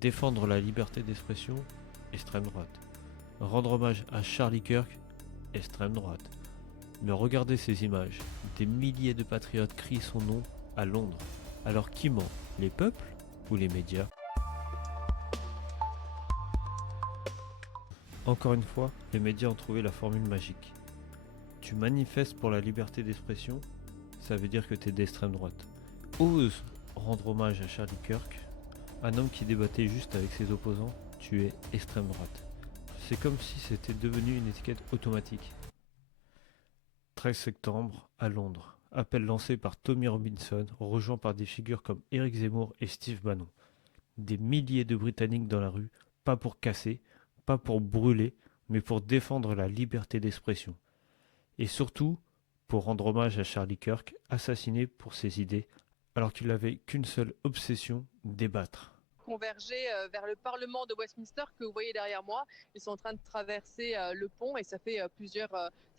Défendre la liberté d'expression, extrême droite. Rendre hommage à Charlie Kirk, extrême droite. Mais regardez ces images, des milliers de patriotes crient son nom à Londres. Alors qui ment, les peuples ou les médias? Encore une fois, les médias ont trouvé la formule magique. Tu manifestes pour la liberté d'expression, ça veut dire que tu es d'extrême droite. Ose rendre hommage à Charlie Kirk, un homme qui débattait juste avec ses opposants, tu es extrême droite. C'est comme si c'était devenu une étiquette automatique. 13 septembre, à Londres. Appel lancé par Tommy Robinson, rejoint par des figures comme Éric Zemmour et Steve Bannon. Des milliers de Britanniques dans la rue, pas pour casser, pas pour brûler, mais pour défendre la liberté d'expression. Et surtout, pour rendre hommage à Charlie Kirk, assassiné pour ses idées, alors qu'il n'avait qu'une seule obsession, débattre. Converger vers le Parlement de Westminster que vous voyez derrière moi. Ils sont en train de traverser le pont et ça fait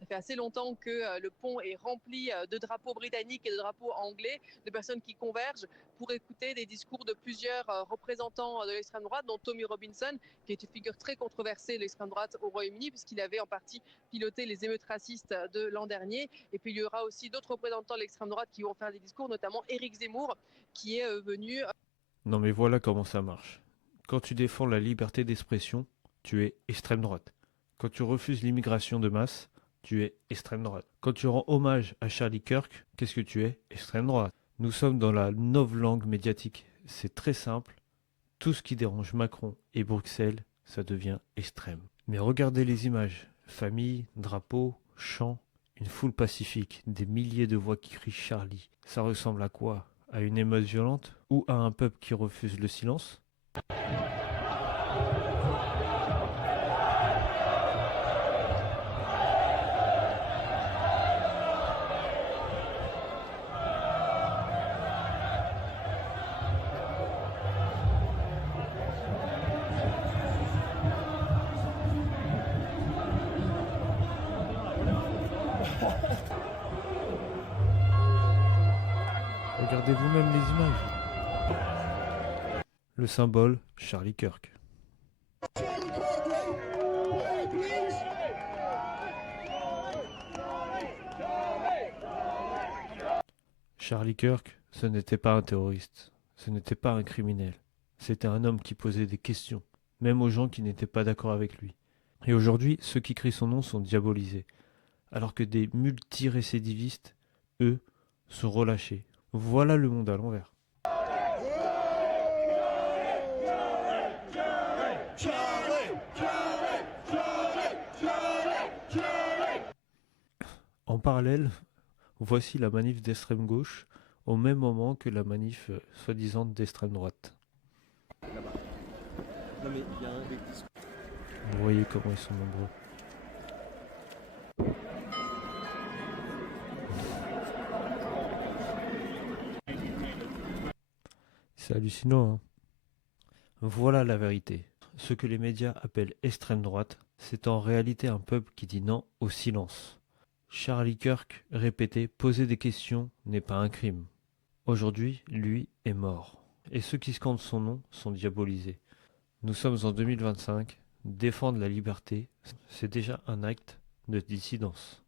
assez longtemps que le pont est rempli de drapeaux britanniques et de drapeaux anglais, de personnes qui convergent pour écouter des discours de plusieurs représentants de l'extrême droite, dont Tommy Robinson, qui est une figure très controversée de l'extrême droite au Royaume-Uni, puisqu'il avait en partie piloté les émeutes racistes de l'an dernier. Et puis il y aura aussi d'autres représentants de l'extrême droite qui vont faire des discours, notamment Éric Zemmour, qui est venu. Non mais voilà comment ça marche. Quand tu défends la liberté d'expression, tu es extrême droite. Quand tu refuses l'immigration de masse, tu es extrême droite. Quand tu rends hommage à Charlie Kirk, qu'est-ce que tu es? Extrême droite. Nous sommes dans la novlangue médiatique. C'est très simple. Tout ce qui dérange Macron et Bruxelles, ça devient extrême. Mais regardez les images. Famille, drapeau, chants, une foule pacifique, des milliers de voix qui crient Charlie. Ça ressemble à quoi? À une émeute violente? Ou à un peuple qui refuse le silence? Regardez vous-même les images. Le symbole, Charlie Kirk. Charlie Kirk, ce n'était pas un terroriste, ce n'était pas un criminel. C'était un homme qui posait des questions, même aux gens qui n'étaient pas d'accord avec lui. Et aujourd'hui, ceux qui crient son nom sont diabolisés, alors que des multirécidivistes, eux, sont relâchés. Voilà le monde à l'envers. En parallèle, voici la manif d'extrême gauche au même moment que la manif soi-disant d'extrême droite. Là-bas. Non mais il y a un des discours. Vous voyez comment ils sont nombreux. C'est hallucinant, hein. Voilà la vérité. Ce que les médias appellent extrême droite, c'est en réalité un peuple qui dit non au silence. Charlie Kirk répétait poser des questions n'est pas un crime. Aujourd'hui, lui est mort. Et ceux qui scandent son nom sont diabolisés. Nous sommes en 2025. Défendre la liberté, c'est déjà un acte de dissidence.